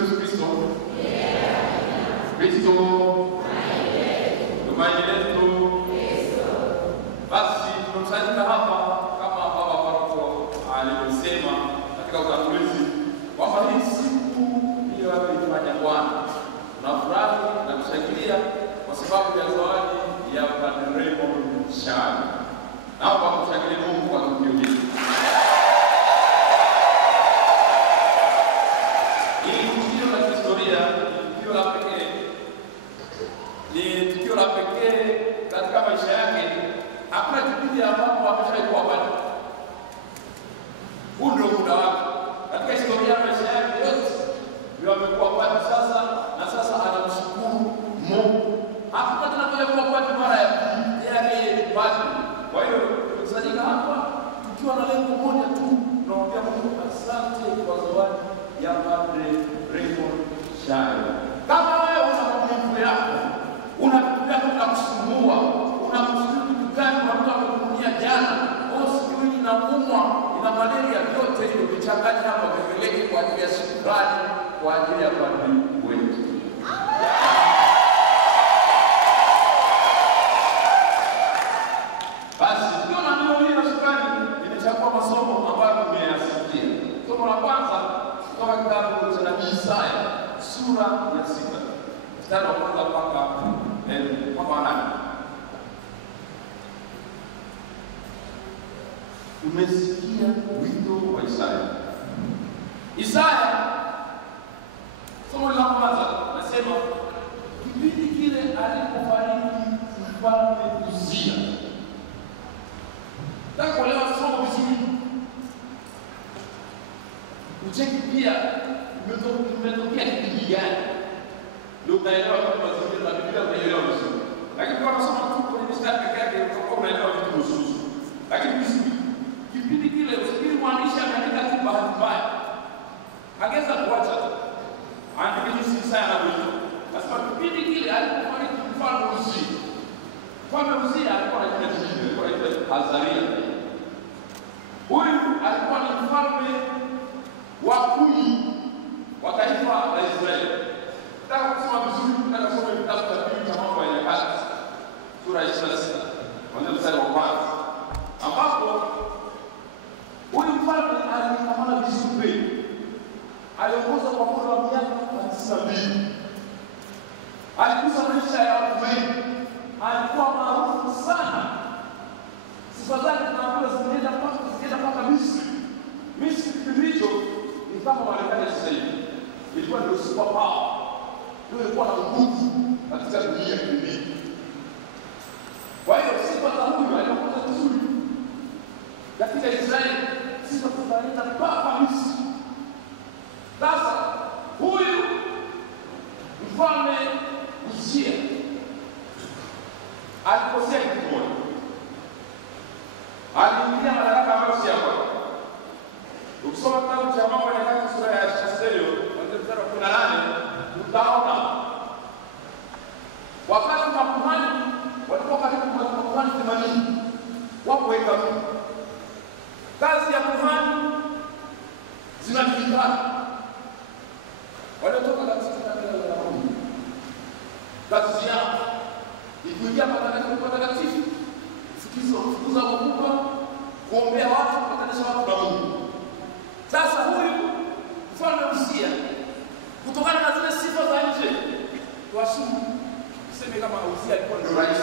Yesu Kristo. Kristo. Tumaini letu. Basi tunamsanyika hapa kama baba paroko alivyosema katika utangulizi kwamba hii siku ndiyo aliyoifanya Bwana. Tunafurahi na kushangilia kwa sababu ya zawadi ya Padre Raymond Shani. Naomba kushangilia Mungu kwa tukio hili. Ni tukio la pekee katika maisha yake. Hakuna kipindi ambapo ameshaikuwa pale. Huu ndio muda wake. Katika historia ya maisha yake yote ndio amekuwa pale sasa, na sasa anamshukuru Mungu. Hakuna tena kuja kuwa pale mara ya pili yake pale. Kwa hiyo tunasanyika hapa tukiwa na lengo moja tu, tunaomba Mungu asante kwa zawadi ya Padre Raymond Shani. Kama wewe una mambo yako, unakuja kukusumbua, unamsumbua kitu gani, unakuta kukunia jana, au sijui inaumwa, ina malaria, yote hiyo vichanganya hapa vipeleke kwa ajili ya shukrani kwa ajili ya Padre wetu. Basi ndio na ndio hili shukrani nimechagua masomo ambayo tumeyasikia. Somo la kwanza kutoka kitabu cha Nabii Isaya sura ya 6. Mstari wa kwanza mpaka 8. Umesikia wito wa Isaya. Isaya somo la kwanza nasema kipindi kile alipofariki mfalme Uzia. Tako leo somo vizuri. Ucheki pia umetokea kipindi gani? Ndio utaelewa kama mazingira na Biblia unaelewa vizuri. Lakini kwa kusoma tu kwenye mistari pekee yake utakuwa unaelewa vitu vizuri. Lakini kipindi kile usikiri mwandishi ameandika tu bahati mbaya. Angeza kuacha tu. Andika hizi Isaya na Biblia. Sasa kipindi kile alipofariki mfalme Uzia. Mfalme Uzia alikuwa na jina jingine, alikuwa anaitwa Azaria. Huyu alikuwa ni mfalme wa 10 wa taifa la Israeli. Nataka kusoma vizuri, nataka kusoma kitabu cha pili cha Mambo ya Nyakati sura ya 26 kuanzia mstari wa 1, ambapo huyu mfalme alikamata vizuri, aliongoza kwa muda wa miaka 92. Alikuza maisha ya watu wengi, alikuwa maarufu sana. Sifa zake tunaambiwa zinaenda mpaka Misri. Misri kipindi hicho ni kama Marekani ya sasa hivi. Ilikuwa ndio super power. Ndio ilikuwa na nguvu katika dunia hii. Kwa hiyo sifa za huyu alikuwa vizuri. Katika Israeli sifa zinaenda mpaka Misri. Sasa huyu mfalme Uzia alikosea kitu moja. Aliingia madaraka ambayo si yake. Ukisoma kitabu cha Mambo ya Nyakati sura ya 26 kuanzia mstari wa 18 utaona wakati makuhani walikuwa karibu makuhani 80 wapo hekalu. Kazi ya kuhani zinajulikana. Waliotoka katika kabila la Rumi, kazi yao ni kuingia patakatifu, kufukuza wakubwa, kuombea watu, kupatanisha watu na Mungu. Sasa huyu mfalme Uzia, kutokana na zile sifa za nje, tuashumu tuseme kama Uzia alikuwa ndio rais.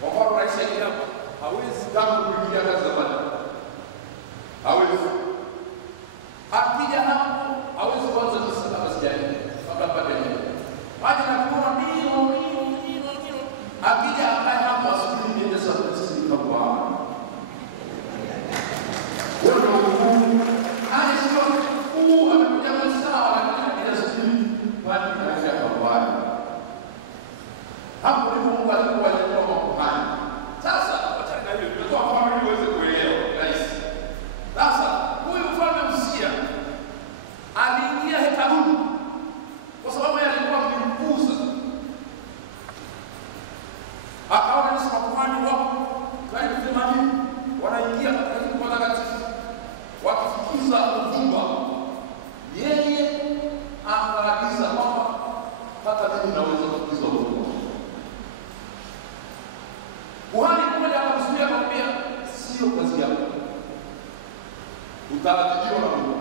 Kwa mfano rais akiapa hawezi kama kuingia kazi za baba. Hawezi. Akija hapo hawezi kuanza kusema kama sijani. Kabla baada ya hiyo. Baada ya kuona nino. Akija akae hapo asubiri niende sasa sisi kwa hapo ndipo Mungu alikuwa anatoa makuhani. Sasa wacha na hiyo tunatoa mfano ili uweze kuelewa rahisi. Sasa huyu mfalme Uzia aliingia hekaluni kwa sababu yeye alikuwa mpuuza. Akaona ni makuhani wao karibu 80 wanaingia katika patakatifu wakifukuza uvumba utaratibiwa na Mungu.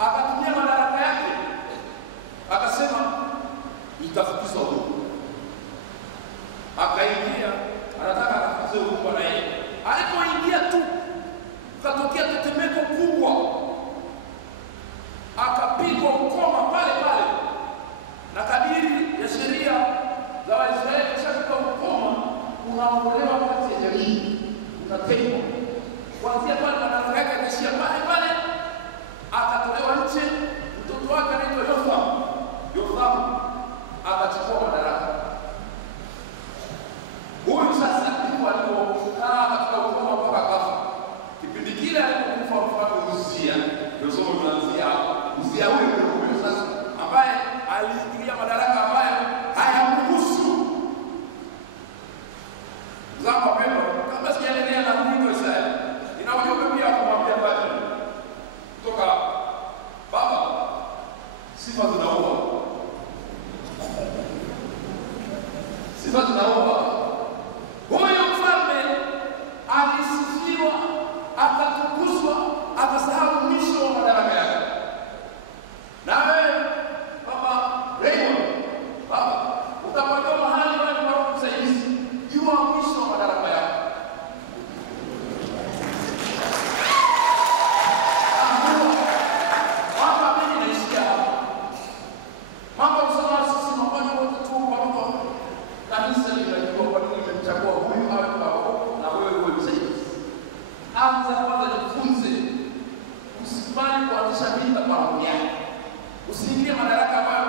Akatumia madaraka yake, akasema nitafukiza huko. Akaingia, anataka akafukize huko na yeye. Alipoingia tu, katokea tetemeko kubwa. Akapigwa ukoma pale pale. Na kadiri ya sheria za Waisraeli, kisha ukoma unaondolewa kati ya jamii, unatekwa. Kuanzia pale madaraka yake yakishia pale pale, akatolewa nje. Mtoto wake anaitwa Yothamu akachukua madaraka. Huyu sasa ndipo alipokaa katika ukoma mpaka kafa. Kipindi kile alipokufa mfalme Uzia, ndio somo tunaanzia hapo. Uzia huyo sasa ambaye aliingilia madaraka ambayo hayamruhusu. Zangu wapendwa, kabla sijaendelea na huu ndio Israeli, ninaujua pia kumwambia Baba kutoka Baba, sifa zinaua. Sifa zinaua. Huyo mfalme alisifiwa, akatukuzwa, akasahau mwisho wa madaraka yake. Nawe Baba Raymond, Baba, utapata mahali kwa kusaidizi, jua mwisho wa madaraka yako. Hapa mimi naisikia hapa. Mambo usema sisi mafanya wote tu kwa kanisa linajua kwa nini limemchagua huyu awe baba na wewe uwe msaidizi. Anza kwanza jifunze. Usikubali kuanzisha vita kwa roho yako. Usiingie madaraka ambayo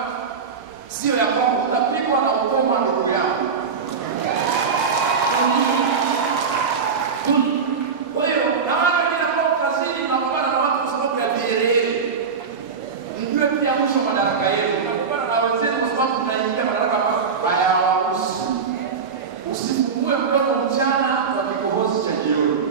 sio ya kwako, utapigwa na ukoma ndugu yako. Kwa hiyo na watu wengine ambao kazini mnapambana na watu kwa sababu ya dhehebu. Mjue pia mwisho madaraka yenu. Mnapambana na wenzenu kwa sababu mnaingia madaraka ambayo hayawahusu. Usifungue mdomo mchana kwa kikohozi cha jioni.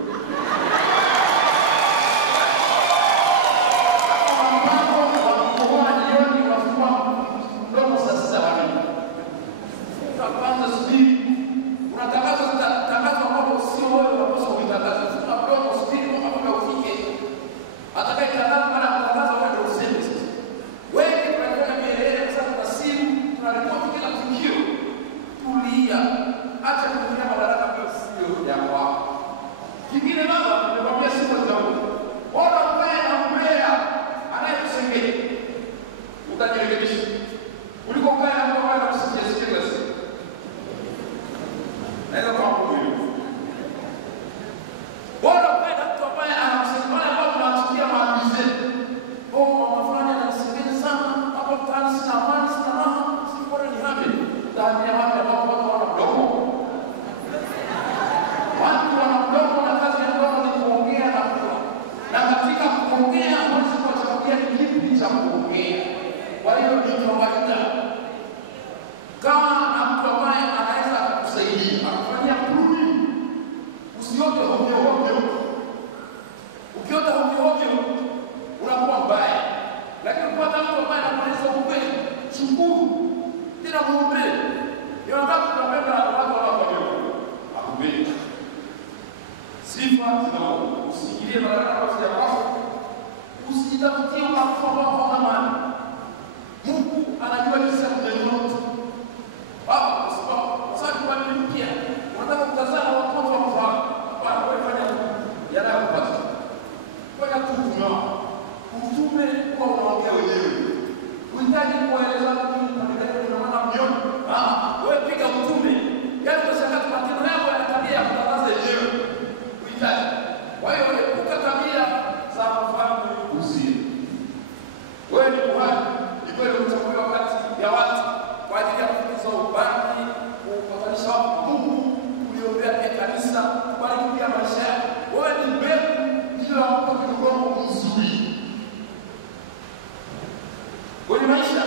Kwenye maisha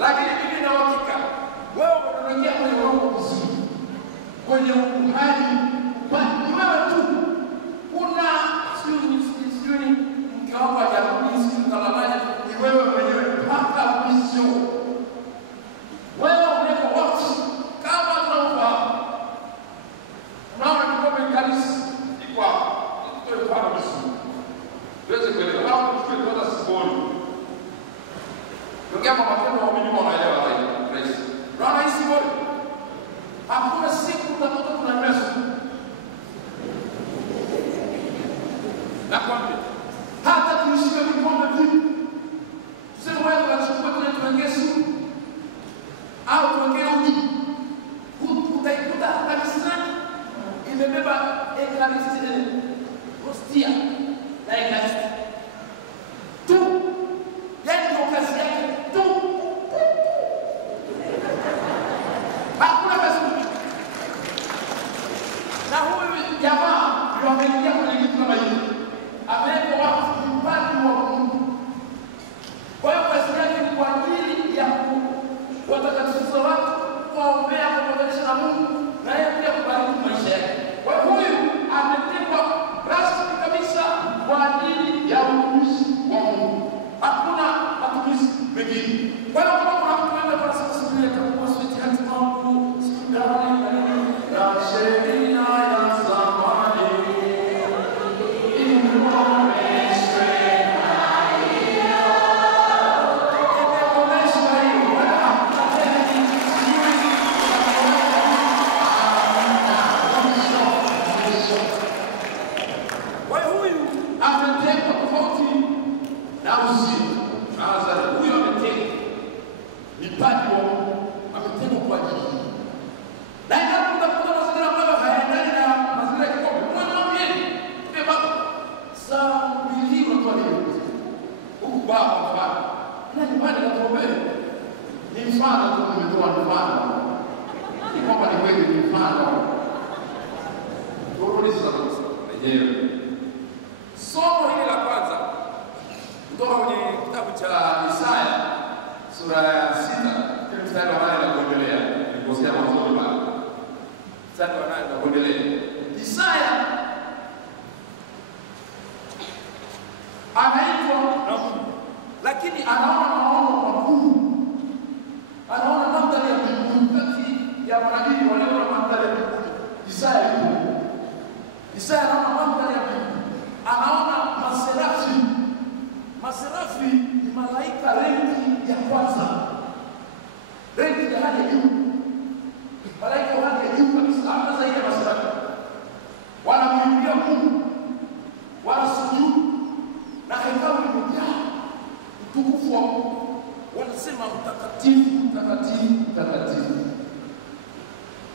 Lakini mimi na hakika wewe unaingia kwenye roho mzuri, kwenye ukuhani, ni wewe tu. Kuna sijui mke wako hajarudi, sijui kalalaje, ni wewe mwenyewe mpaka mwisho. Wewe unaweka wakati kama tunaofahamu. Unaona kikombe kanisa iko hapo. Tutoe mfano vizuri. Tuweze kuelewa hapo, tukiwa simboli. Ndio kama matendo wa mimi wanaelewa zaidi. Praise. Unaona hii simboli? Hakuna siku utatoka kuna Yesu. Nakwambia hata tuishike vikombe vipi? Tuseme wewe unachukua kwenye Yesu au tuongee uji. Utaikuta kanisani imebeba ekaristi hostia na ekaristi tu, yani ndio kazi yake tu. Hakuna kazi. Na huyu jamaa ndio ameingia kwenye kitu kama hiki, ameweka watu mpaka wa Mungu. Kwa hiyo kazi yake ni kwa ajili ya kuwatakatifuza watu, kuwaombea, kuwaunganisha na Mungu, na yeye pia kubariki maisha yake. Kwa hiyo huyu ametengwa rasmi kabisa kwa ajili ya utumishi wa Mungu. Hakuna matumizi mengine. Kwa hiyo kama kuna mtu anaenda kwa sasa vile kama switi hati mambo, sikudani na nini, na sheria ya zamani. Somo hili la kwanza kutoka kwenye kitabu cha Isaya sura ya 6 mstari wa 8 na kuendelea. Nilikosea mwanzo pale. Mstari wa 8 na kuendelea. Isaya anaitwa na Mungu, lakini anaona maono makuu. Anaona mandhari ya mbinguni, kati ya manabii wanaona mandhari ya mbinguni. Isaya yuko. Isaya anaona mandhari ya mbinguni. Anaona maserafi. Maserafi ni malaika renki ya kwanza. Renki ya hali ya juu. Malaika wa hali ya juu kabisa. Hata zaidi ya maserafi. Wanamwimbia Mungu. Wanasujudu. Na hekalu limejaa utukufu wa Mungu. Wanasema mtakatifu, mtakatifu, mtakatifu.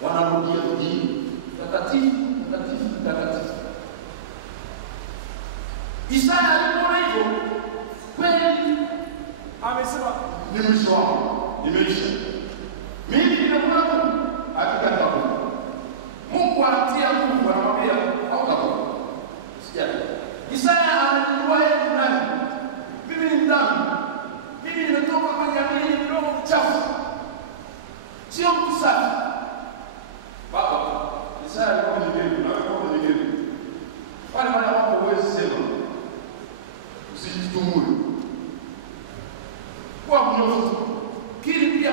Wanarudia rudi. Mtakatifu, mtakatifu, mtakatifu. Isaya alipoona hivyo, kweli amesema ni mwisho wangu, nimeisha. Mimi nimekula Mungu, hakika Mungu. Mungu anatia Mungu, anamwambia hautakuwa. Sijali. Isaya anajua yeye ni nani. Mimi ni mdhambi. Mimi nimetoka kwenye jamii mdomo mchafu. Sio mtu safi. Baba, Isaya alikuwa mwenyewe, na alikuwa mwenyewe. Wale wanaomba uwezi sema. Usijitumue. Kwa mnyofu. Kile pia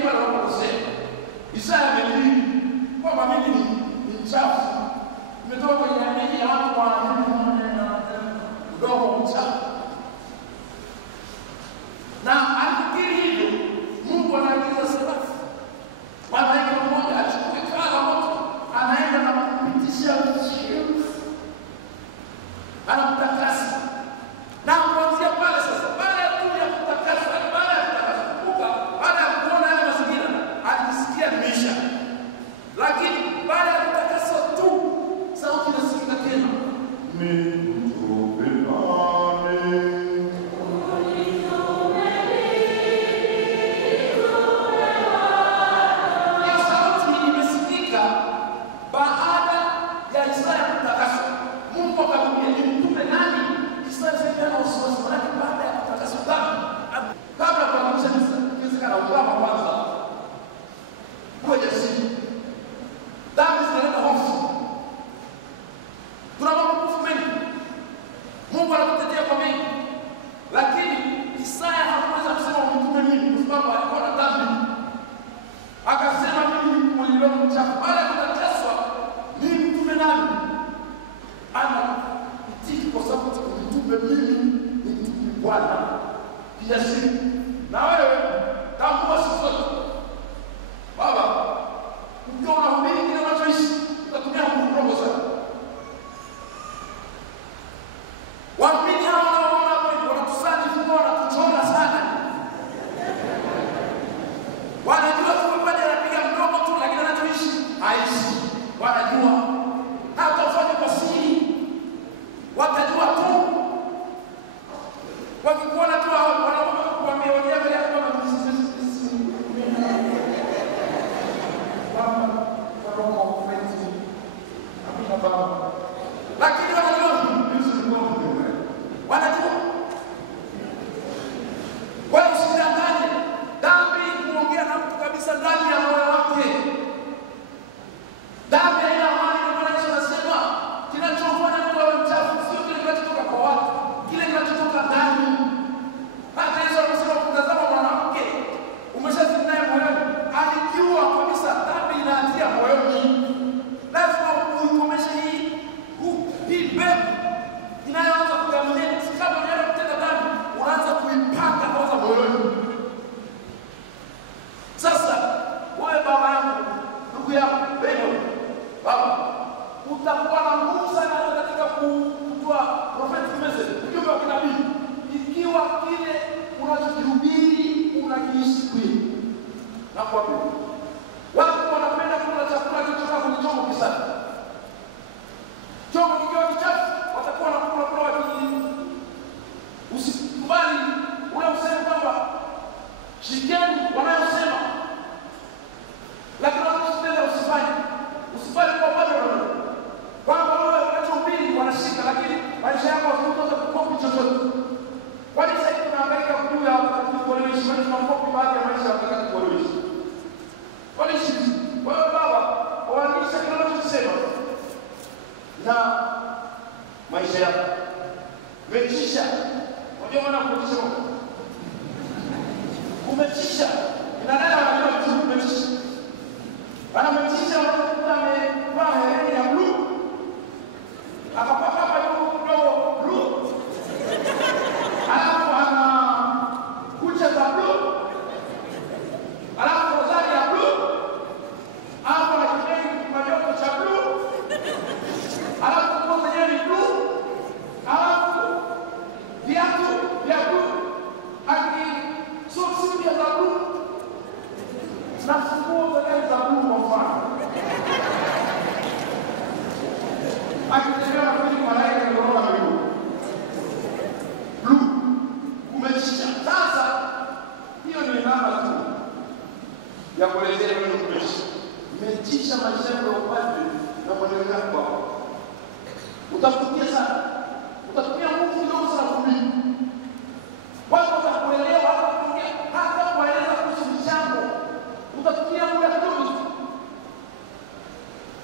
ndugu yako Raymond, baba, utakuwa na nguvu sana katika kutoa prophetic message, ujumbe wa kinabii, ikiwa kile unachokihubiri unakiishi kweli. Na kwa hiyo watu wanapenda kula chakula kilichotoka kwenye chombo kisafi. Chombo kikiwa kichafu, watakuwa wanakula kwa watu. Usikubali ule usemi kwamba shikeni wanayosema, lakini wanachotenda usifanye. Usifanye kwa bado kwamba wewe unachohubiri wanashika, lakini maisha yako hayakutoka kukopi chochote. Kwani sasa tunahangaika kujua watakatifu walioishi, kwani tunakopi baadhi ya maisha ya watakatifu walioishi. Kwani sisi wewe baba waandisha kile unachosema na maisha yako. Umetisha. Unajua maana kutisha? Umetisha. Inadai wanajua tu umetisha. Wanametisha wanakuta amevaa hereni ya blue. Akapaka hapa juu kidogo blue. Alafu ana kucha za blue. Alafu rozari ya blue. Alafu ana kibegi majoto cha blue. Alafu kwa zenyewe ni blue. Alafu viatu vya blue. Soksi ya za blue. Na funguo za gari za blue kwa mfano. Akitembea na kwenye malaika ni roho ya blue. Blue. Umetisha. Sasa hiyo ni namba tu ya kuelezea wewe umetisha. Umetisha maisha yako ya upadre na mwenendo wako. Utafikia sana. Utatumia nguvu kidogo sana kuhubiri. Watu watakuelewa, watakuongea, hata kueleza kuhusu michango. Utatumia muda kidogo.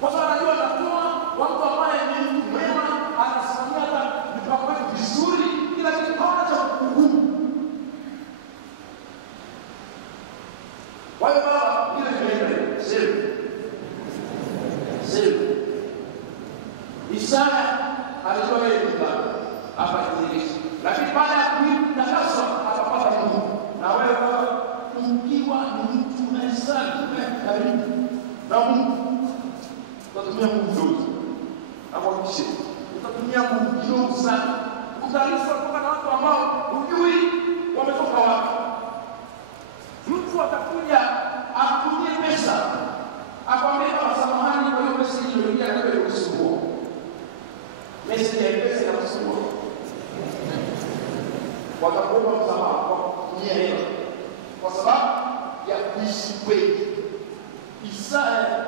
Kwa sababu anajua atakuwa watu ambaye ni mtu mwema, anasimamia hata mipango yake vizuri, kila kitu hawana cha kuhukumu. Kwa hiyo baba, ile ni siri. Isaya alikuwa yeye kibali hapa kile. Lakini baada ya kuitakaswa akapata Mungu. Na wewe ukiwa ni mtu unayesali karibu na Mungu, utatumia Mungu vizuri. Nakuhakikishia utatumia Mungu vizuri sana. Utaarifa kutoka na watu ambao hujui wametoka wapi. Mtu atakuja akutumie pesa, akwambia samahani kwa hiyo pesa iliyoingia ndio kusumbua. Pesa ya pesa ya kusumbua. Watakuomba msamaha kwa kutumia hela kwa sababu ya kuishi kweli. Isaya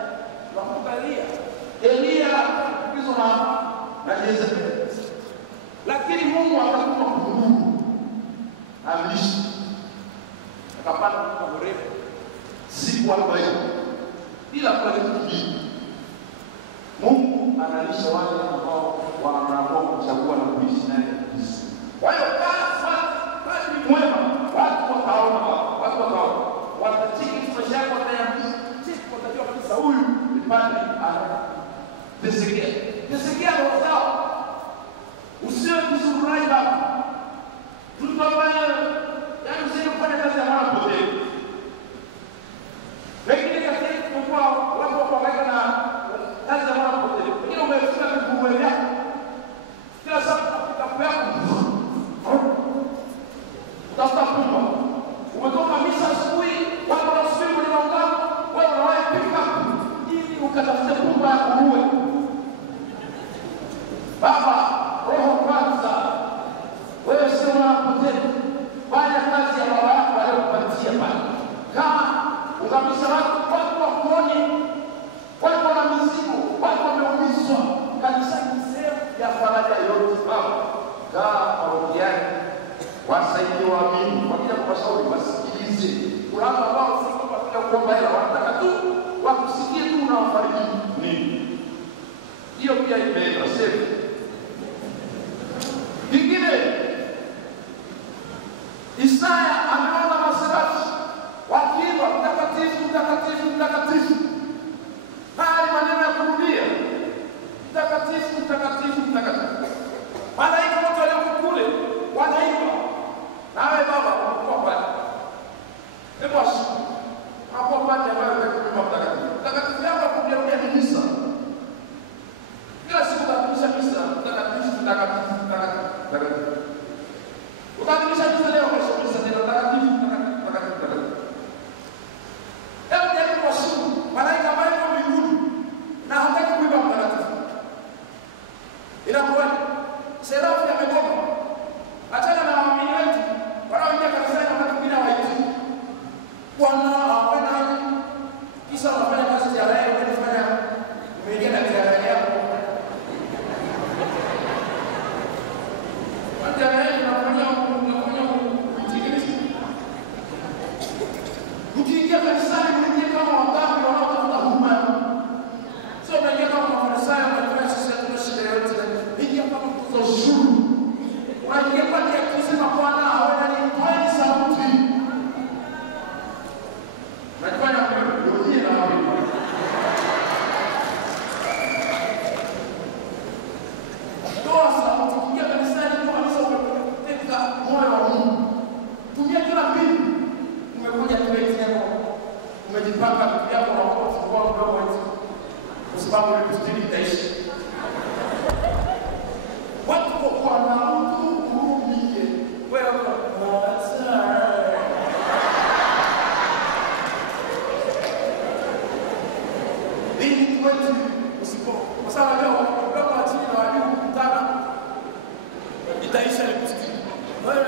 nakumbuka Elia kukizo na Jezebeli, lakini Mungu akakupa kuhuru amlishi akapata kwa mrefu siku 40 bila kula kitu kingine. Mungu analisha wale ambao wanaamua kuchagua na kuishi naye. Kwa hiyo kazi ni mwema, watu wataona, watachiki maisha yako, watayamini, watajua kabisa huyu ni padri Hezekia roho zao. Usiwe kuzururaji baba. Mtu ambaye yaani usije kufanya kazi ya mwana potea. Lakini katika kukua watu wapaweka na kazi ya mwana potea. Lakini umefika vigumu vyako. Kila saa kitabu yako. Utafuta pumba. Umetoka misa asubuhi, watu wanasubiri kwenye maungano, wewe unawahi pick up ili ukatafute pumba ya kuue. Baba, roho kwanza. Wewe sio unapotea. Fanya kazi ya baba yako aliyokupatia pale. Kama ungamisa watu wakuone, watu wana mizigo, watu wameumizwa. Kanisa ni sehemu ya faraja yote baba. Kaa parokiani, wasaidie waamini, wakija kuwashauri wasikilize. Kuna watu ambao si kwamba kuja kuomba hela, wanataka tu wakusikie tu unawafariji nini. Hiyo pia imeenda sehemu. Kingine, Isaya ameona maserafi wakiimba mtakatifu, mtakatifu, mtakatifu. Haya ni maneno ya kurudia. Mtakatifu, mtakatifu, mtakatifu. Malaika wote walioko kule wanaimba. Nawe baba unakuwa pale. Hebu Usijipanga vitu vyako na kufungua mdomo hizi. Kwa sababu ni kustiri itaishi. Watu kwa na mtu urumie. Wewe Hii kwetu usipo. Kwa sababu leo kama chini na walimu kutana itaisha ile kustiri. Wewe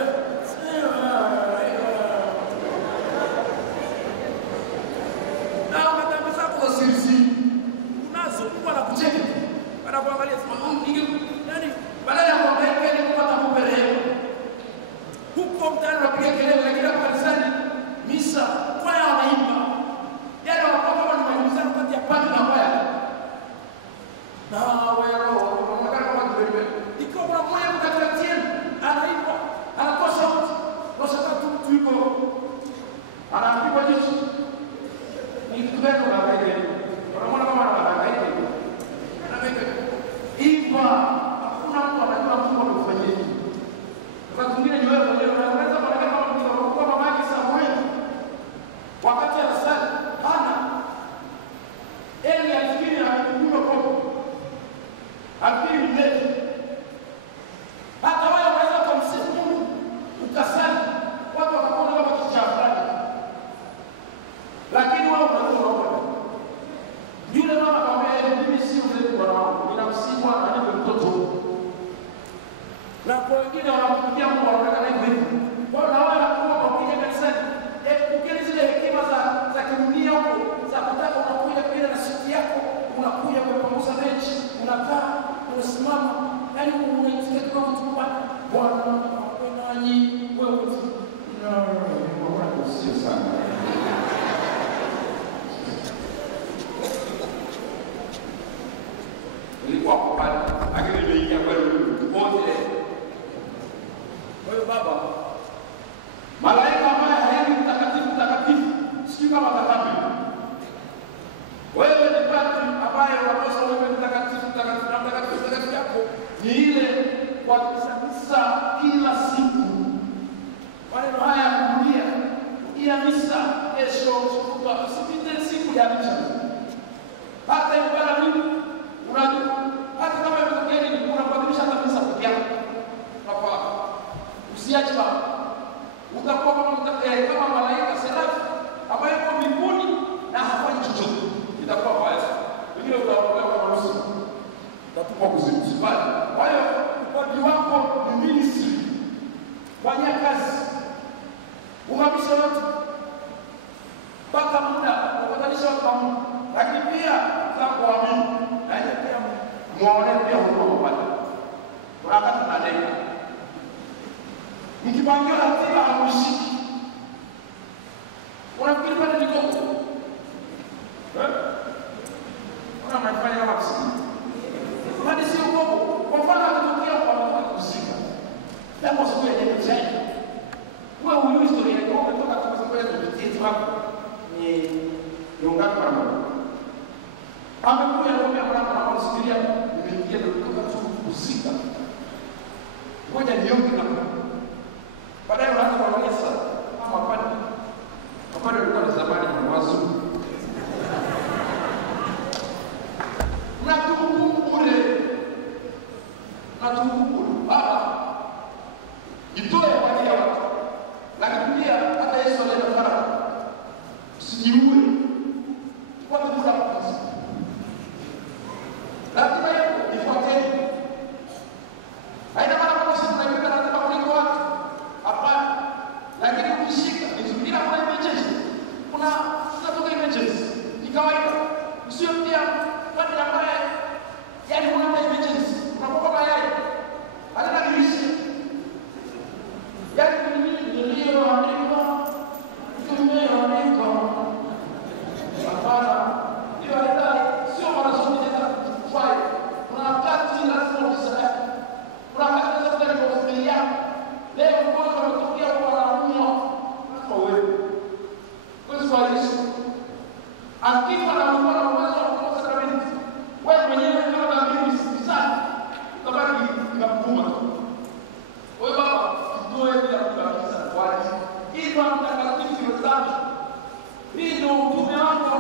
Hii ndio utume wako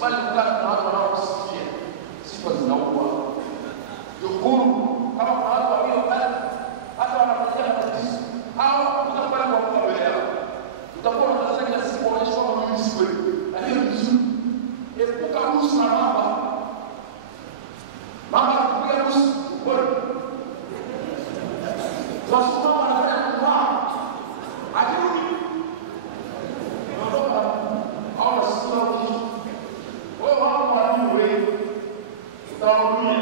Usikubali kukaa na watu wanaokusikia. Sifa zinaua. Yukuru kama kuna watu waliokana hata wanapatia matatizo. Hao utakubali kuwa mbele yao. Utakuwa unataka kila siku kuonyesha kwamba mimi si kweli. Lakini ni vizuri. Epuka ruhusa na mama. Mama anakupiga ruhusa. Bora. Wasoma wanafanya kwa. Akirudi. Ndio au sio? Wewe wao walimu wewe. Utawaambia.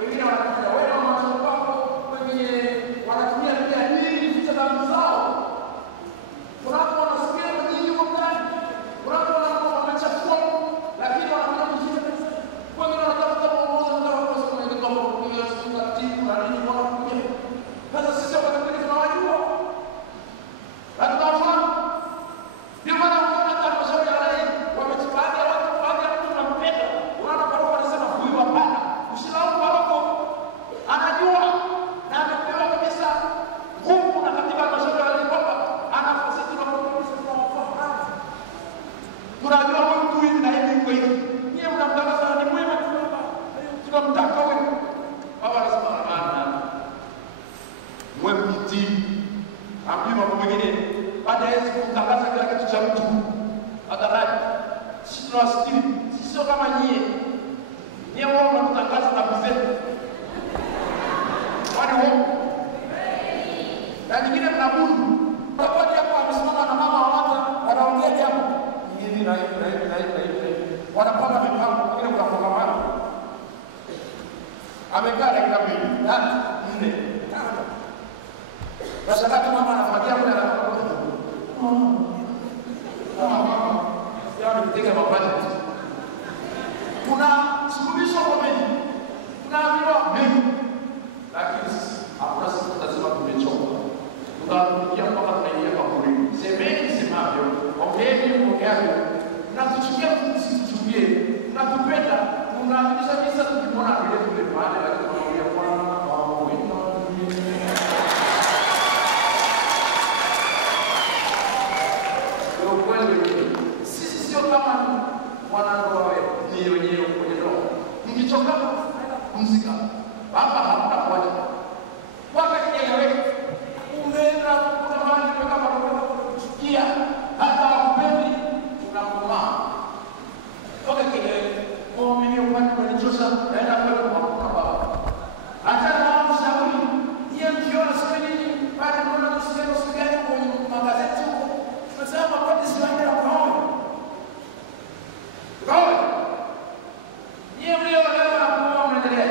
Wengine wanakuja wewe na macho wako, wengine wanatumia pia hili vitu vya mzao. Kuna watu wanasikia nyingi huko ndani. Kuna watu wanachafua lakini wanakuja kusikia. Wengine wanatafuta uongozi na watu wengine kama kupiga simu timu na nini wanakuja. Sasa sisi wakati tunawajua. Hatunafahamu. Ndio maana unaona kama shauri ya rais wametupatia watu baadhi ya mtu tunampenda. Unaona kwa roho anasema huyu hapana. Usilaumu wako. Anajua na amepewa kabisa nguvu na katiba ya shauri ya rais kwamba anafasi tunapokuwa tunafahamu. Tunajua mtu hivi na hivi kwa hivi. Yeye mnamtangaza ni mwema tunamtaka wewe. Baba anasema hapana. Wewe mtii. Ambi mambo mengine baada ya kutangaza kila kitu cha mtu hadharani. Sisi tunawasikia sisi sio kama nyie wao mnatangaza tabia zetu. Wani wao na nyingine mnabudu wakati hapo amesimama na mama wa watu anaongea jambo nyingine na hivi wanapanga mipango ile kwa kongamano amekaa dakika 2 4 sasa kama mama anafagia kule anakuwa yao nitega mabati. Kuna suluhisho kwa mengi. Tunaambiwa mengi. Lakini hakuna siku tutasema tumechoka. Tunarudia mpaka tunaingia kwa kuri. Semeni semavyo. Ongeeni. Na tuchukie tusichukie. Tunatupenda. Tunaamisha kisa tukimwona vile vile pale lakini tunaongea kwa sisi sio kama wanandoa wewe ni wenyewe kwenye ndoa. Mkichoka kumzika. Hapa hakuna kwaje. Wakati kieleweke. Umeenda kutamani kwa kama kuchukia hata kupendi unakomaa. Wakati kieleweke. Muumini upande unanichosha naenda kwa baba. Hata na mshauri yeye mkiona sio nini bado kuna msemo sigani kwenye magazeti huko. Tunasema kwa Israeli na kwa Roho. Yeye mlio leo na kwa mnaendelea.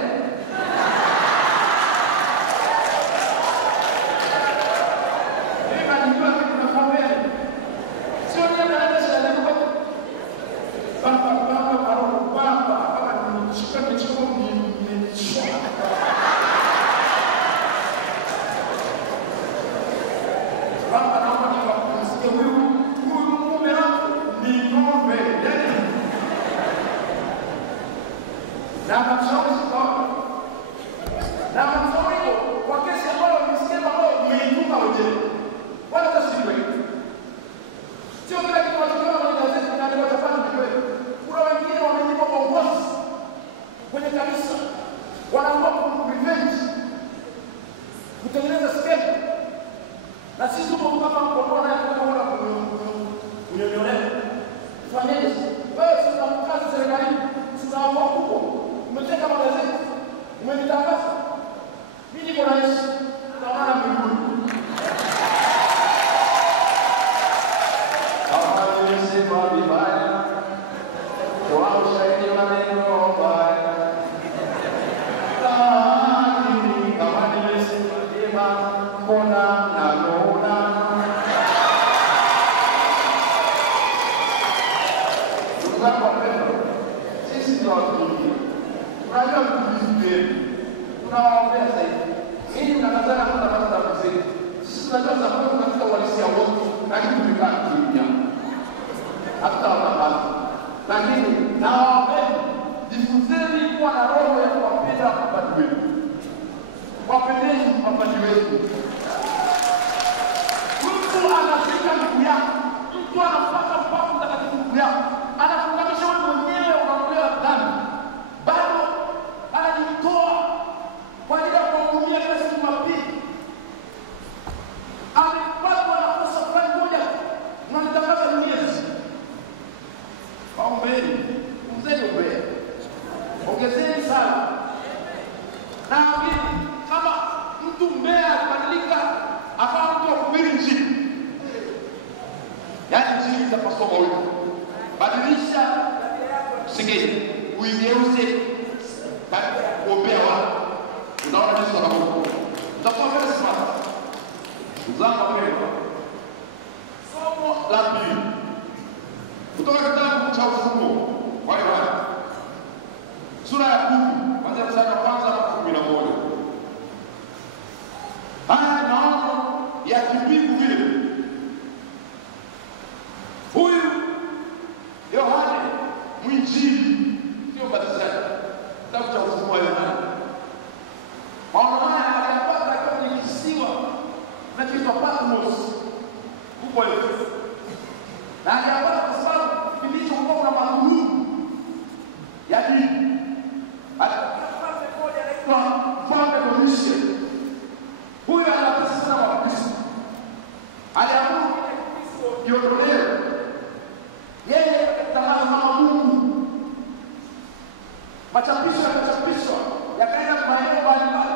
Mimi najua kitu nakwambia. Sio nini naenda shule kwa baba kama nimeshika kichoko nimeshika. Baba naomba niwakusikie huyu mume wako ni ng'ombe. Na mshauri kwa kesi ambayo msikia ambao umeinuka wenyewe. Wala tasiri. Sio kila kitu wanachokiona kwenye gazeti na ndio watafanya vile. Kuna wengine wamenyimwa uongozi kwenye kanisa. Wanaamua revenge. Kutengeneza schedule. Na sisi tuko kama mkono na kuona kunyonyolea. Fanyeje? Wewe sasa mkazi serikalini, sasa hapo huko. Umeteka magazeti. Umenitangaza. Mimi niko rais. Tawana mbinguni. Kama nimesema vibaya. Kwa ushahidi maneno mbaya. Kama nimesema vyema, mbona naona sisi ndio watumishi. Tunajua kujizuia. Tunawaombea zaidi. Hii tunakazana kutafuta tafsiri. Sisi tunajua sababu katika uhalisia wote, lakini tumekaa kimya. Hata wakati. Lakini nawaombea jifunzeni kuwa na roho ya kuwapenda wapati wetu. Wapendeni wapati wetu. Mtu anafika miguu yako. Mtu anapata mpaka mtakatifu miguu yako. Anafungamisha wewe mwenyewe Punguzeni umbea. Ongezeni sana. Na kama mtu mbea kubadilika akawa mtu wa kuhubiri Injili. Yaani Injili itapaswa mawili. Badilisha singeni, uigeuze kuombea watu. Unaona Yesu anakuwa. Utakuwa very smart. Uzanga wapendwa. Somo la pili. Kutoka kitabu cha Ufunuo wa Yohana. Sura ya 10, kuanzia mstari wa kwanza hadi 11. Haya ni maono ya kimbingu vile. Huyu Yohana mwinjili, sio mbatizaji. Kitabu cha Ufunuo wa Yohana. Maono haya alipata akiwa kwenye kisiwa kinachoitwa Patmos huko Efeso. Na alipata kwa sababu kipindi hicho kulikuwa kuna madhulumu ya dini. Alipata nafasi moja anaitwa Mfalme Domitian. Huyo anatesa sana Wakristo. Aliamuru Kristo iondolewe. Yeye akatangaza Mungu. Machapisho yakachapishwa yakaenda maeneo mbalimbali.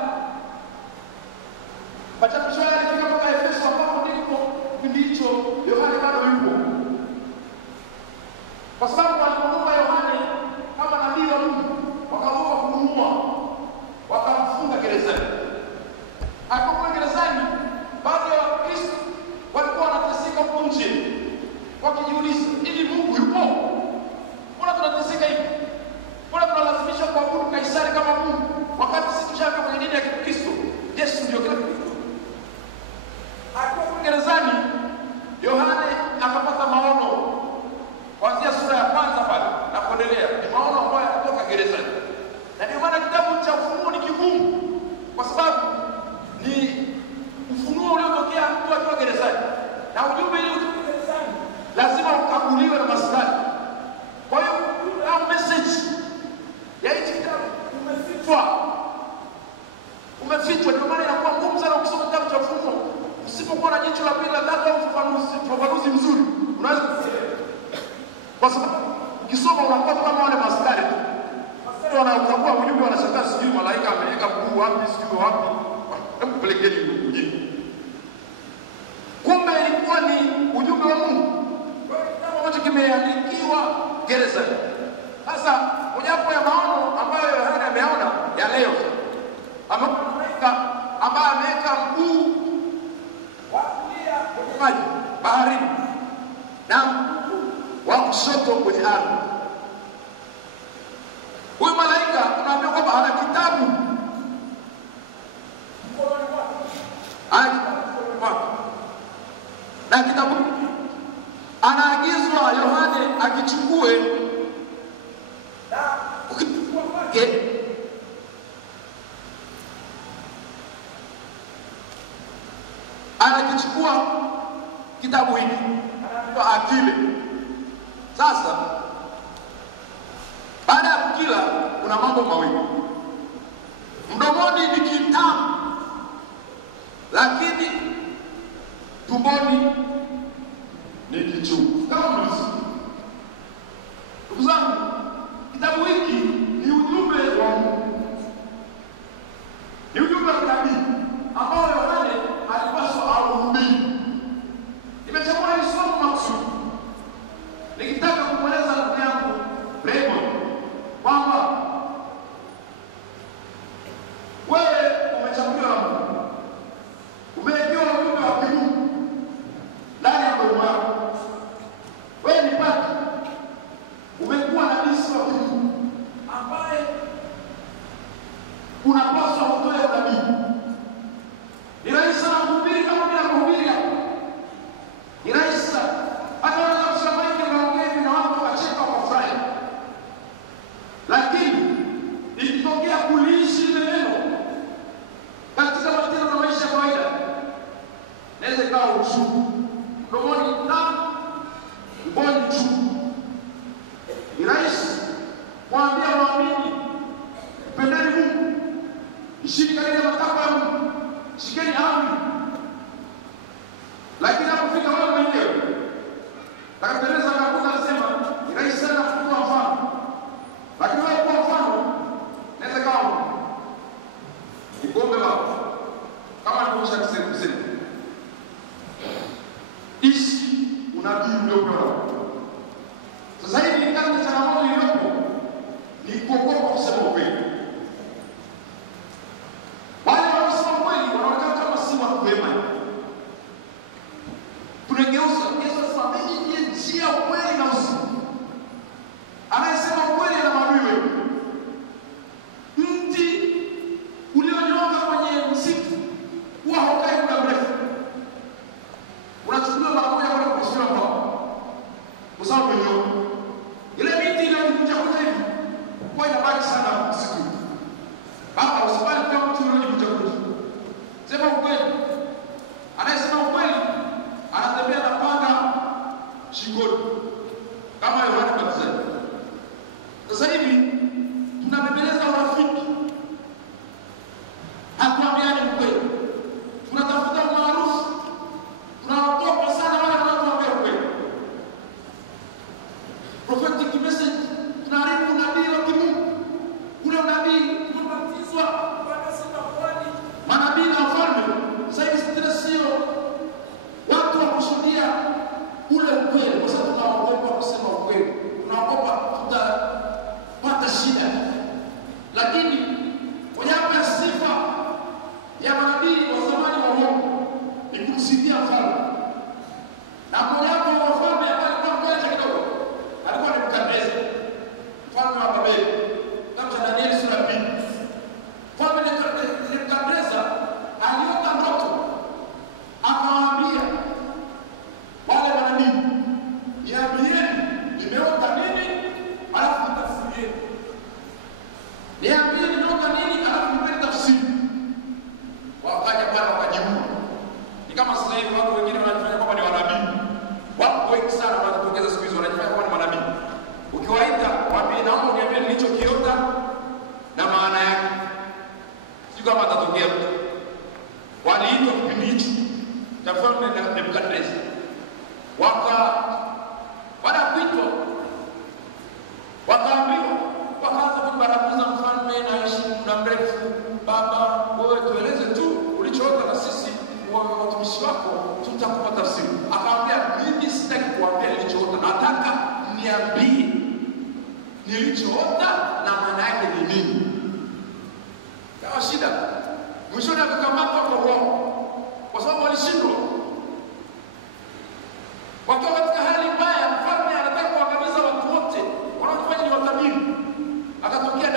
Machapisho yalifika mpaka Efeso ambapo ndipo kipindi hicho Yohana bado yupo. Kwa sababu walipomuua Yohana kama nabii wa Mungu, wakaamua kumuua, wakamfunga gerezani. Alipokuwa gerezani, baadhi ya Wakristo walikuwa wanateseka huko nje, wakijiuliza, hivi Mungu yupo? Mbona tunateseka hivi? Mbona tunalazimishwa kuabudu Kaisari kama Mungu wakati sisi tushaka kwenye dini ya Kikristo? Yesu ndio kila kitu. Akiwa gerezani, Yohana akapata maono kuanzia sura ya kwanza pale na kuendelea. Ni maono ambayo yanatoka gerezani. Na ndio maana kitabu cha Ufunuo ni kigumu, kwa sababu ni ufunuo uliotokea mtu akiwa gerezani. Na ujumbe ile utoka gerezani lazima ukaguliwe na maskani. Kwa hiyo au message ya hichi kitabu umefichwa. Ndio maana inakuwa ngumu sana kusoma kitabu cha Ufunuo usipokuwa na jicho la pili la tatu au ufafanuzi mzuri. Unaweza kuelewa. Kwa sababu ukisoma unakuwa kama wale maskari. Maskari wanaokagua ujumbe wanashangaa, sijui malaika ameweka mguu wapi, sijui wapi. Hebu pelekeni mjini. Kumbe ilikuwa ni ujumbe wa Mungu. Kwa hiyo kitabu ambacho kimeandikiwa gerezani. Sasa mojawapo ya maono ambayo Yohana ameona ya leo, malaika ambaye ameweka mguu wa kulia kwenye maji baharini na wa kushoto kwenye ardhi. Huyu malaika tunaambiwa kwamba ana kitabu. Na kitabu anaagizwa Yohana akichukue, na ukichukua kwake anakichukua kitabu hiki anaitwa akile. Sasa baada ya kukila kuna mambo mawili. Mdomoni ni kitamu, lakini tumboni ni kichungu. Kama mlisikia, ndugu zangu, kitabu hiki ni ujumbe wa Mungu, ni ujumbe wa nabii ambao Yohana alipaswa auhubiri. Nimechagua hili somo maksudi nikitaka kumweleza ndugu yangu Raymond kwamba wewe umechaguliwa na Mungu, umewekewa ujumbe wa kimungu ndani ya moyo wako. Wewe ni padri, umekuwa nabii wa kimungu ambaye unapaswa kutoa unabii. Ni rahisi sana kuhubiri kama bila kuhubiri hapo. Ni rahisi sana. Hata wale wasema hivi wanaongea na watu wakacheka wakafurahi. Lakini ikitokea kuliishi neno katika matendo na maisha ya kawaida, naweza ikawa uchungu. Mdomoni tamu, mboni chungu. Ni rahisi kuambia waamini, mpendeni Mungu, ishini katika matakwa ya Mungu, shikeni amri. Lakini unapofika wewe mwenyewe, takapeleza kakuta anasema, ni rahisi sana kutoa mfano. Sasa hivi tunabembeleza urafiki, hatuambiani ukweli, tunatafuta umaarufu, tunaogopa sana wale wanaotuambia ukweli. Prophetic message, tunaharibu unabii wa kimungu. Ule unabii tunabatizwa baada sema kwani manabii na wafalme. Sasa hivi sio watu wa kushuhudia ule ukweli, kwa sababu tunaogopa kusema ukweli, tunaogopa tutapata shida. Lakini mojawapo ya sifa ya manabii wa zamani wa Mungu ni kumsifia mfalme, na mojawapo wa wafalme ambaye alikuwa mjanja kidogo alikuwa ni Nebukadneza, mfalme wa Babeli. Kama Danieli sura ya 2, mfalme Nebukadneza aliota ndoto, akawaambia wale manabii, niambieni nimeota nini, alafu nitafsirieni. Niambieni nimeota nini, alafu nipeni tafsiri. Wakaja pale wakajibu. Ni kama sasa hivi watu wengine wanajifanya kwamba ni wanabii. Watu wengi sana wanatokeza siku hizo wanajifanya kwamba ni manabii. Ukiwaita waambie naomba niambie nilichokiota na maana yake. Sio kama atatokea mtu. Waliitwa kipindi hicho cha mfalme Nebukadneza. Baada ya kuitwa wakaambiwa, wakaanza kumbaraguza mfalme na heshima muda mrefu. Baba, wewe tueleze tu ulichoota na sisi watumishi wako tutakupa tafsiri. Akaambia, mimi sitaki kuambia nilichoota, nataka niambie nilichoota na maana yake ni nini. Kawa shida. Mwishoni akakamatwa kwa roho, kwa sababu walishindwa. Wakiwa katika hali mbaya, mfalme anataka kuangamiza watu wote wanaofanya ni watabiri. Akatokea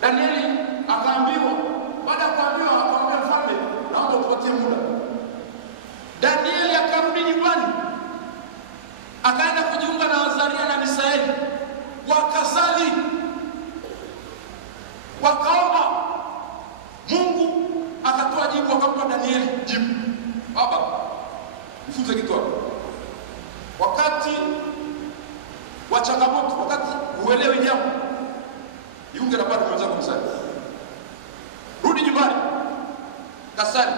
Danieli akaambiwa, baada ya kuambiwa akamwambia mfalme, naomba tupatie muda. Danieli akarudi nyumbani, akaenda kujiunga na Azaria na Misaeli, wakasali, wakaomba. Mungu akatoa jibu, akampa Danieli jibu. Baba, mfunze kitu hapo. Wakati wa changamoto, wakati uelewi jambo, jiunge na bado mwenzako kusali. Rudi nyumbani, kasali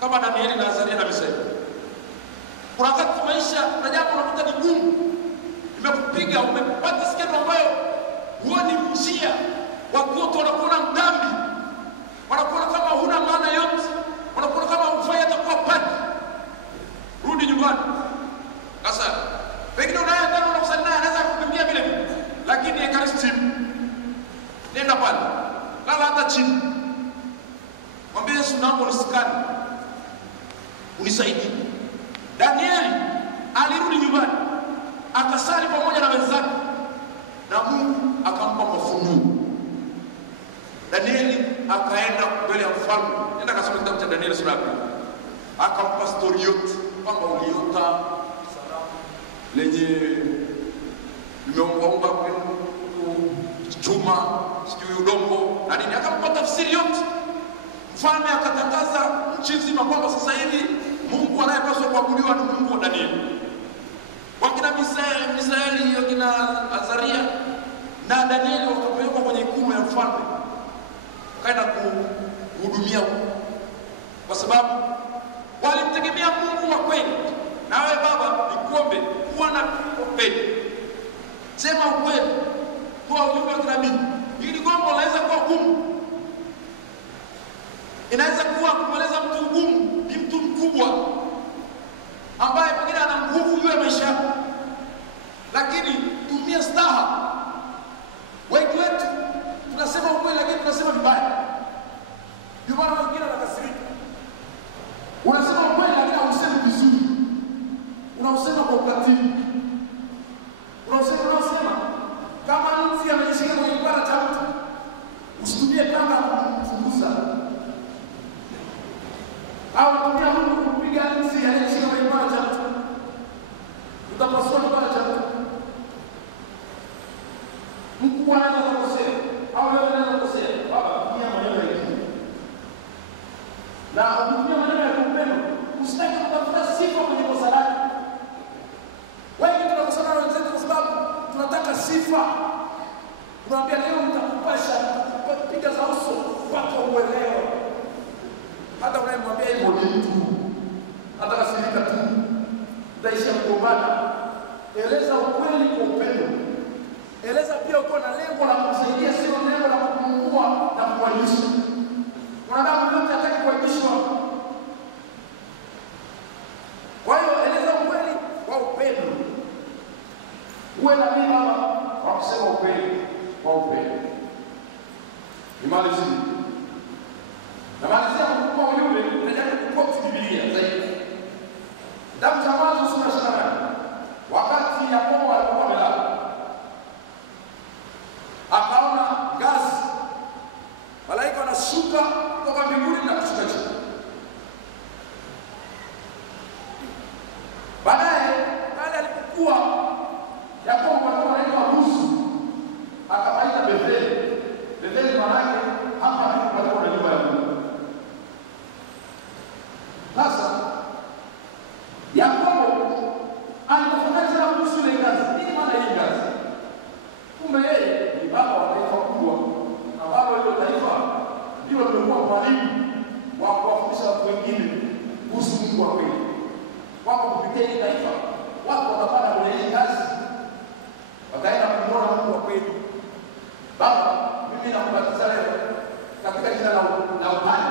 kama Danieli na Azaria na Misaeli. Kuna wakati maisha na jambo unakuta ni gumu, imekupiga, umepata skendo ambayo huoni njia, watu wanakuona mdhambi, wanakuona kama huna maana yote, wanakuona kama hufai atakuwa padi. Rudi nyumbani, kasali. Pengine unaenda na kusali naye anaweza kukimbia vile vile, lakini Ekaristi nenda pale, lala hata chini, mwambie Yesu, naomba unisikane, unisaidie. Danieli alirudi nyumbani, akasali pamoja na wenzake, na Mungu akampa mafunuo. Danieli akaenda mbele ya mfalme, nenda kasoma kitabu cha Danieli sura ya 2. Akampa story yote, kwamba uliota sanamu lenye limeombaomba chuma, sijui udongo na nini. Akampa tafsiri yote. Mfalme akatangaza nchi nzima kwamba sasa hivi Mungu anayepaswa kuabudiwa ni Mungu wa Danieli. Wakina Misaeli, wakina Azaria na Danieli wakapelekwa kwenye ikulu ya mfalme, wakaenda kuhudumia, kwa sababu walimtegemea Mungu wa kweli. Na wewe baba, nikuombe kuwa na ukweli, sema ukweli, toa ujumbe wa kinabii. Hili gombo laweza kuwa gumu, inaweza kuwa kumweleza mtu gumu, ni mtu mkubwa ambaye pengine ana nguvu juu ya maisha yako, lakini tumia staha. Wengi wetu tunasema ukweli, lakini tunasema vibaya. Ndio maana wengine wanakasirika. Unasema ukweli, lakini hausemi vizuri, unausema kwa ukatili, unausema kama mtu amejishika kwenye kipara cha mtu, usitumie kanga kumfunguza, au tumia Mungu kupiga mtu anayeshika kwenye kipara cha mtu, utapasua kipara cha mtu. Mkuu anaweza kukosea, au wewe unaweza kukosea. Baba, tumia maneno ya hekima. sifa. Unamwambia leo nitakupasha piga za uso mpaka uelewe. Hata unayemwambia hivyo ni mtu, hata kasirika tu, utaisha kugombana. Eleza ukweli kwa upendo. Eleza pia uko na lengo la kumsaidia, sio lengo la kumuua na kuwaibisha. Mwanadamu yote hataki kuwaibishwa. Kwa hiyo eleza ukweli kwa upendo. Uwe na mimi wa kusema ukweli kwa upendo. Nimalizie. Namalizia kwa ujumbe, najaribu kukoti Biblia zaidi. Kitabu cha Mwanzo sura 28. Wakati Yakobo alikuwa amelala, akaona ngazi, malaika wanashuka kutoka mbinguni na kushuka chini. Baadaye pale alipokuwa Yakobo alikuwa anaitwa Rusu, akapaita Betheli. Betheli maana yake hapa alipo na nyumba ya Mungu. Sasa Yakobo alipofanya kuhusu ile ngazi, nini maana hii ngazi? Kumbe yeye ni baba wa taifa kubwa, na baba hilo taifa ndio limekuwa mwalimu wa kuwafundisha watu wengine kuhusu Mungu wa kweli. Kwamba kupitia hili taifa watu watapata kwenye hii ngazi, wataenda kumwona Mungu wa kweli. Baba, mimi nakubatiza leo katika jina la upande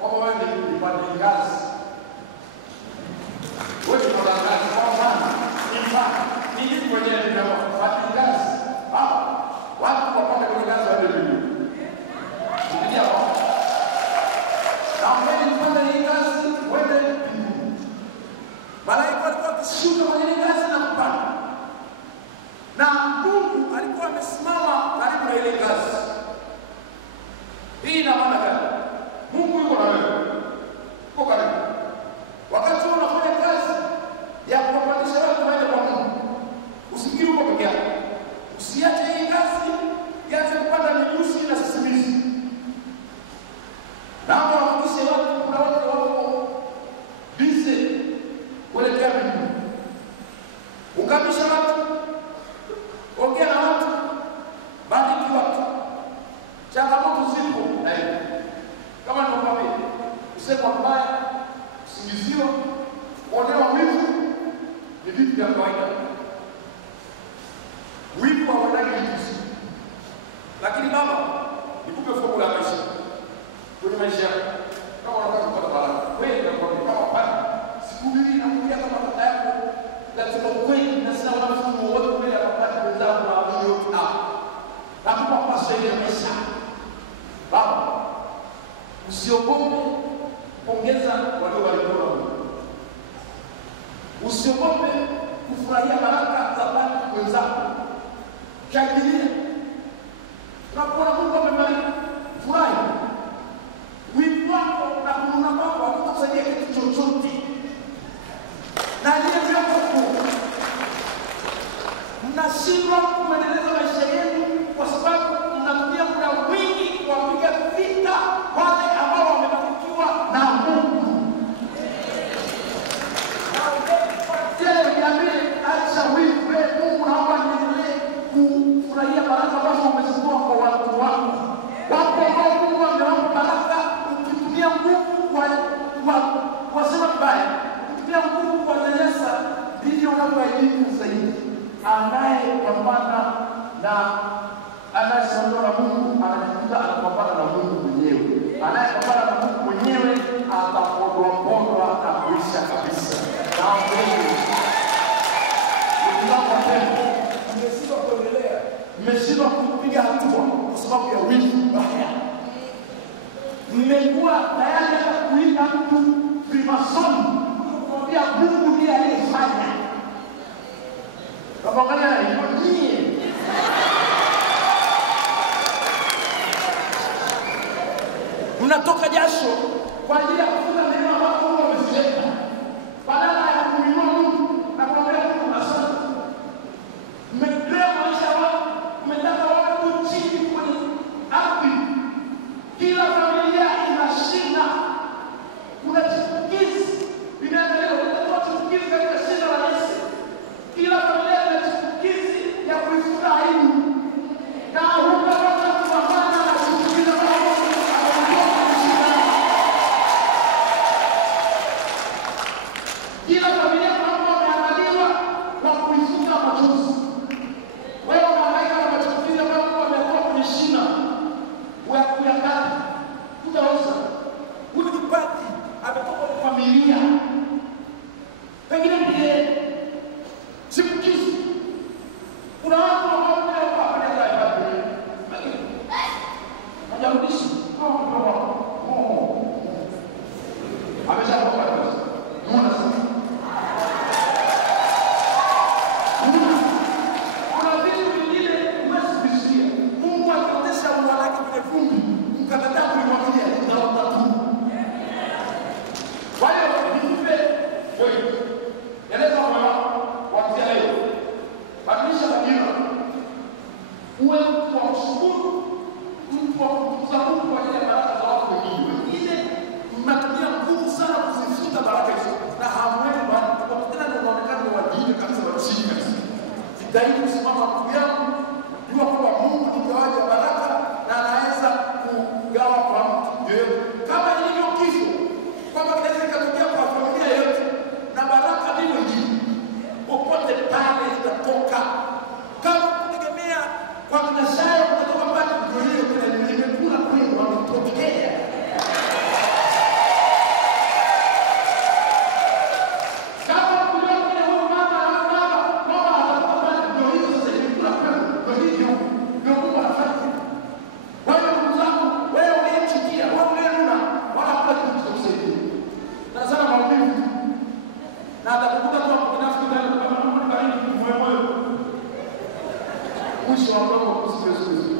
kwamba wewe ni mpande ngazi. Wewe ni mpande ngazi kwa maana ni hivi kwenye mpande ngazi. Baba, watu wapande kwenye ngazi waende mbinguni. Ndio hapo. Na wewe ni mpande hii ngazi waende mbinguni. Malaika walikuwa wakishuka kwenye ngazi na kupanda. Na Mungu alikuwa amesimama karibu na ile ngazi. Hii ina maana gani? Mungu yuko na wewe. Uko karibu. Wakati unafanya kazi ya kupandisha watu waende kwa Mungu, usikiri uko peke yako. Usiache hii kazi ianze kupanda mijusi na sisimizi. Na hakikishe watu kuna watu wako busy kuelekea mbinguni. Ukamisha watu, ongea na watu, bariki watu. Changamoto zipo na hiyo. Kama ninakwambia, usema mbaya, usingiziwa, kuonewa wivu ni vitu vya kawaida. Wivu hauendani hivi. Lakini baba, nikupe formula ya maisha. Kwenye maisha yako, kama unataka kupata baraka, wewe unakwambia kama pana, siku mbili nakuja kama baba yako, lazima ukweli na sina wanafunzi wote mbele ya baba wenzao na walioti hapa. Nakupa paswali ya maisha. Baba, usiogope pongeza waliobarikiwa na Mungu. Usiogope kufurahia baraka za watu wenzako. Shangilia. Unapoona Mungu amebariki, furahi. Wivu wako na kununa kwako hakutasaidia kitu chochote. Na ile vyako mnashindwa kuendeleza maisha yenu kwa sababu mnatumia muda mwingi kuwapiga vita wale ambao wamebarikiwa na Mungu. Na wewe niambie, acha wivu. Mungu naomba niendelee kufurahia baraka ambazo umezitoa kwa watu wako. Wapo ambao Mungu amewapa baraka, ukitumia nguvu kwa sema vibaya, ukitumia nguvu kwa nyanyasa, ndivyo unavyoaibika zaidi. Anayepambana na anayesondoa na Mungu anajikuta anapambana na Mungu mwenyewe. Anayepambana na Mungu mwenyewe atapondwa na kuisha kabisa. Na wewe mmeshindwa kuendelea, mmeshindwa kupiga hatua kwa sababu ya wivu mbaya. Mmekuwa tayari hata kuita mtu Freemason kumwambia Mungu ndiye aliyefanya. Kama angalia na hiyo nyie. Mnatoka jasho kwa ajili ya kufuta neno ambalo Mungu amezileta. Badala ya kumwinua Mungu na kumwambia Mungu asante. Mmekrea maisha wao, mmetaka watu chini kwenye ardhi. Kila familia ina shida. Kuna chipukizi inaendelea, kuna chipukizi katika shida la Yesu. Kila familia ina chipukizi ya kuifuta Jitahidi kusimama ndugu yangu, jua kwamba Mungu ni mgawaji wa baraka na anaweza kugawa kwa mtu yeyote. Kama ilivyo kifo, kwamba kinaweza kutokea kwa familia yote, na baraka ndivyo ilivyo. Popote pale itatoka. Kama kutegemea kwa kinashayo kutoka pale ndio hiyo kuna nimekula kwenu wametokea. Mwisho wa mdomo kusifiwe.